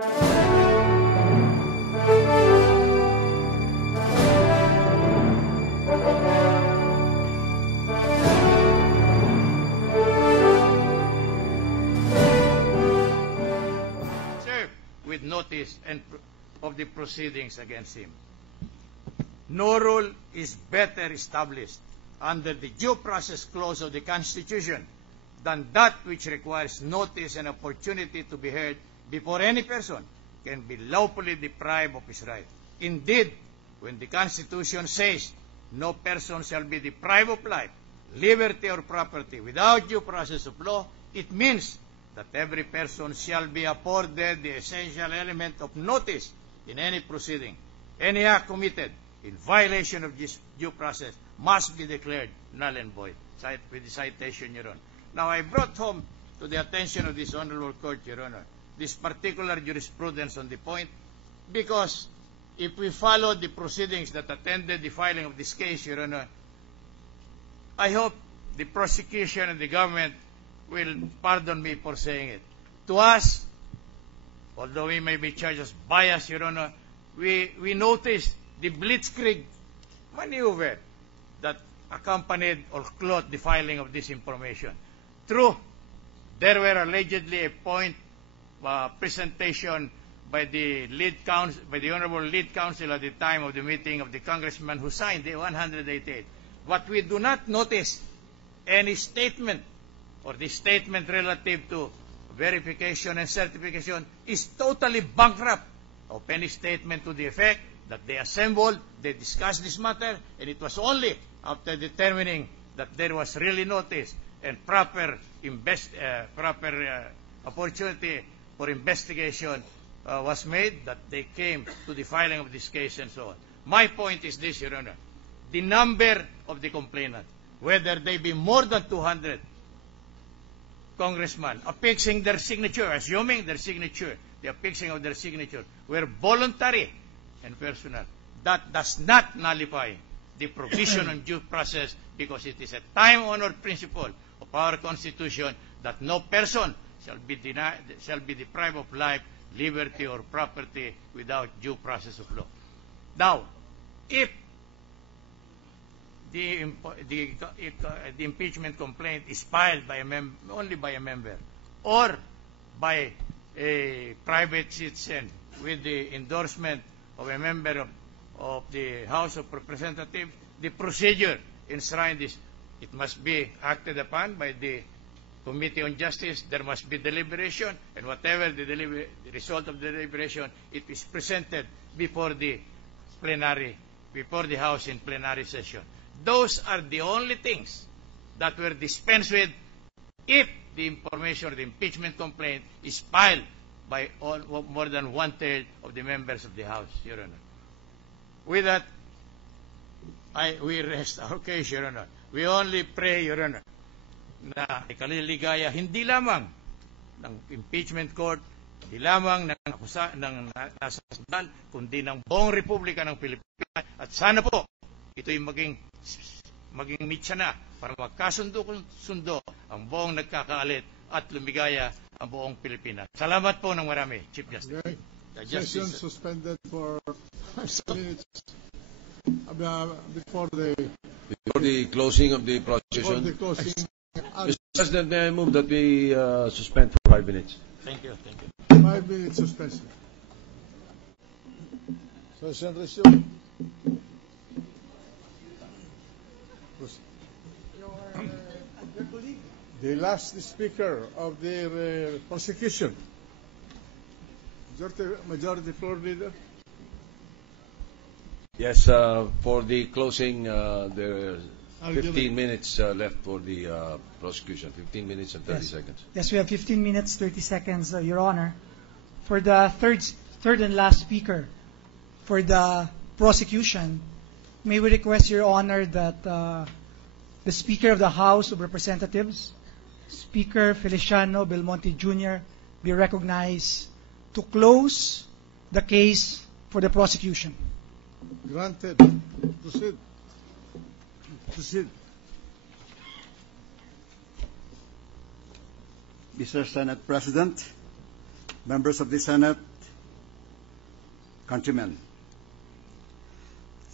With notice and of the proceedings against him. No rule is better established under the due process clause of the Constitution than that which requires notice and opportunity to be heard before any person can be lawfully deprived of his right. Indeed, when the Constitution says no person shall be deprived of life, liberty, or property without due process of law, it means that every person shall be afforded the essential element of notice in any proceeding. Any act committed in violation of this due process must be declared null and void. With the citation, Your Honor. Now, I brought home to the attention of this Honorable Court, Your Honor, this particular jurisprudence on the point, because if we follow the proceedings that attended the filing of this case, Your Honor, I hope the prosecution and the government will pardon me for saying it. To us, although we may be charged as biased, Your Honor, we noticed the blitzkrieg maneuver that accompanied or clothed the filing of this information. True, there were allegedly a point presentation by the Honorable Lead Counsel at the time of the meeting of the congressman who signed the 188. But we do not notice any statement, or the statement relative to verification and certification is totally bankrupt of any statement to the effect that they assembled, they discussed this matter, and it was only after determining that there was really notice and proper opportunity for investigation was made that they came to the filing of this case and so on. My point is this, Your Honor. The number of the complainant, whether they be more than 200 congressmen affixing their signature, assuming their signature, the affixing of their signature, were voluntary and personal. That does not nullify the provision on due process, because it is a time-honored principle of our Constitution that no person shall be deprived of life, liberty, or property without due process of law. Now, if the impeachment complaint is filed by only by a member or by a private citizen with the endorsement of a member of the House of Representatives, the procedure enshrined is it must be acted upon by the Committee on Justice. There must be deliberation, and whatever the result of the deliberation, it is presented before the House in plenary session. Those are the only things that were dispensed with if the information or the impeachment complaint is filed by more than one-third of the members of the House, Your Honor. With that, we rest our case, Your Honor. We only pray, Your Honor, na ikaliligaya hindi lamang ng impeachment court, hindi lamang ng nasa sandal, kundi ng buong Republika ng Pilipinas. At sana po, ito'y maging mitsa na para magkasundo ang buong nagkakaalit at lumigaya ang buong Pilipinas. Salamat po ng marami, Chief Justice. Session suspended for 5 minutes before the closing of the prosecution. Mr. President, may I move that we suspend for 5 minutes? Thank you. 5 minutes suspension. Session resumed. The last speaker of the prosecution, Majority Floor Leader. Yes, for the closing, there are 15 minutes left for the prosecution. 15 minutes and 30 seconds. Yes, we have 15 minutes, 30 seconds, Your Honor. For the third and last speaker, for the prosecution, may we request, Your Honor, that the Speaker of the House of Representatives, Speaker Feliciano Belmonte Jr., be recognized to close the case for the prosecution. Granted. Proceed. Mr. Senate President, members of the Senate, countrymen.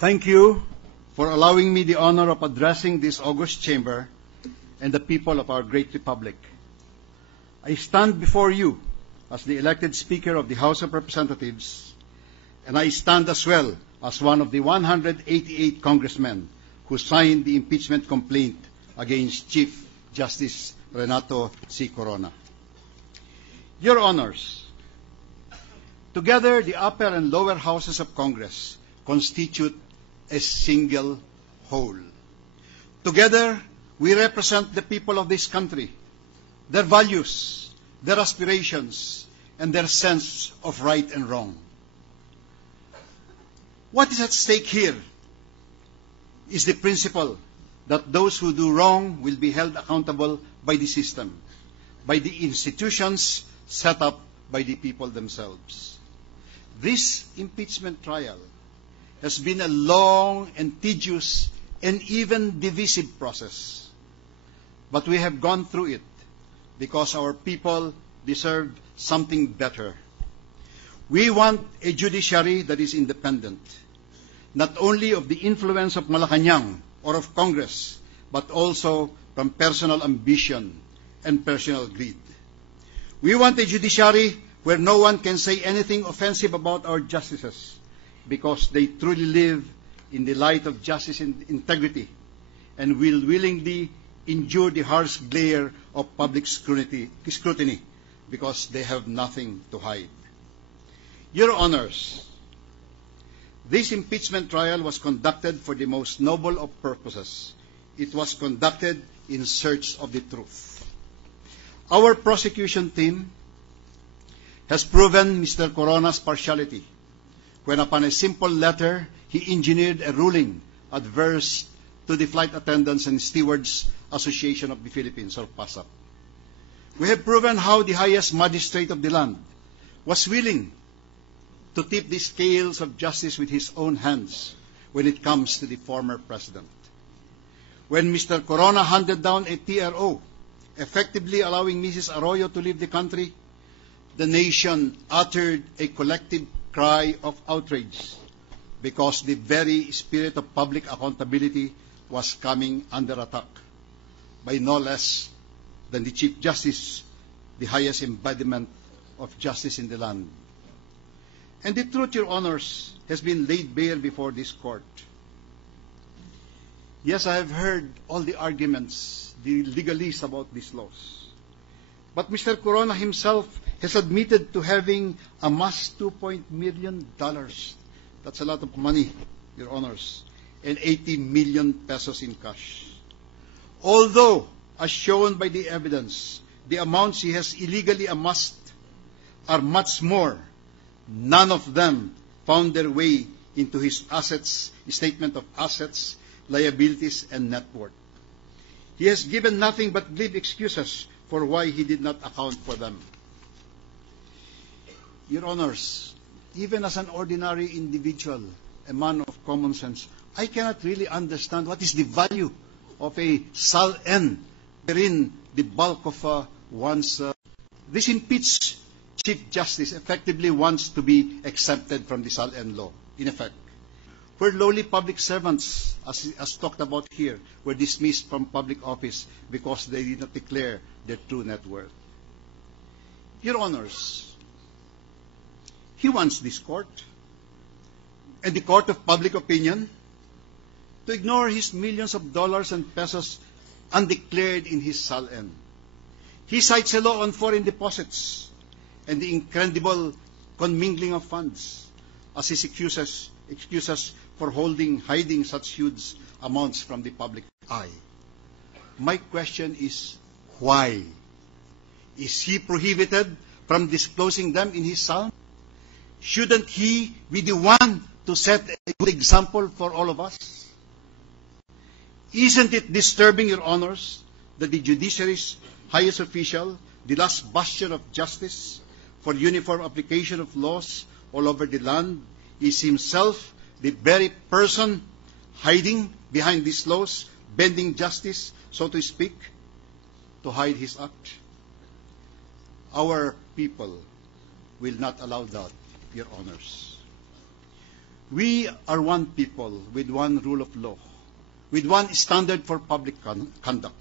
Thank you for allowing me the honor of addressing this august chamber and the people of our great republic. I stand before you as the elected Speaker of the House of Representatives, and I stand as well as one of the 188 congressmen who signed the impeachment complaint against Chief Justice Renato C. Corona. Your Honors, together the upper and lower houses of Congress constitute a single whole. Together, we represent the people of this country, their values, their aspirations, and their sense of right and wrong. What is at stake here is the principle that those who do wrong will be held accountable by the system, by the institutions set up by the people themselves. This impeachment trial has been a long and tedious and even divisive process. But we have gone through it because our people deserve something better. We want a judiciary that is independent, not only of the influence of Malacanang or of Congress, but also from personal ambition and personal greed. We want a judiciary where no one can say anything offensive about our justices, because they truly live in the light of justice and integrity and will willingly endure the harsh glare of public scrutiny because they have nothing to hide. Your Honors, this impeachment trial was conducted for the most noble of purposes. It was conducted in search of the truth. Our prosecution team has proven Mr. Corona's partiality when, upon a simple letter, he engineered a ruling adverse to the Flight Attendants and Stewards Association of the Philippines, or PASAP. We have proven how the highest magistrate of the land was willing to tip the scales of justice with his own hands when it comes to the former president. When Mr. Corona handed down a TRO, effectively allowing Mrs. Arroyo to leave the country, the nation uttered a collective cry of outrage because the very spirit of public accountability was coming under attack by no less than the Chief Justice, the highest embodiment of justice in the land. And the truth, Your Honors, has been laid bare before this court. Yes, I have heard all the arguments, the legalese about these laws. But Mr. Corona himself has admitted to having amassed $2 million. That's a lot of money, Your Honors, and 80 million pesos in cash. Although, as shown by the evidence, the amounts he has illegally amassed are much more, none of them found their way into his statement of assets, liabilities, and net worth. He has given nothing but glib excuses for why he did not account for them. Your Honors, even as an ordinary individual, a man of common sense, I cannot really understand what is the value of a SAL-N wherein the bulk of this impeached Chief Justice effectively wants to be exempted from the SAL-N law, in effect. Where lowly public servants, as talked about here, were dismissed from public office because they did not declare their true net worth. Your Honors, he wants this court and the court of public opinion to ignore his millions of dollars and pesos undeclared in his SAL-N. He cites a law on foreign deposits and the incredible commingling of funds as his excuses for hiding such huge amounts from the public eye. My question is, why? Is he prohibited from disclosing them in his SAL? Shouldn't he be the one to set a good example for all of us? Isn't it disturbing, Your Honors, that the judiciary's highest official, the last bastion of justice for uniform application of laws all over the land, is himself the very person hiding behind these laws, bending justice, so to speak, to hide his act? Our people will not allow that, Your Honors. We are one people with one rule of law, with one standard for public conduct.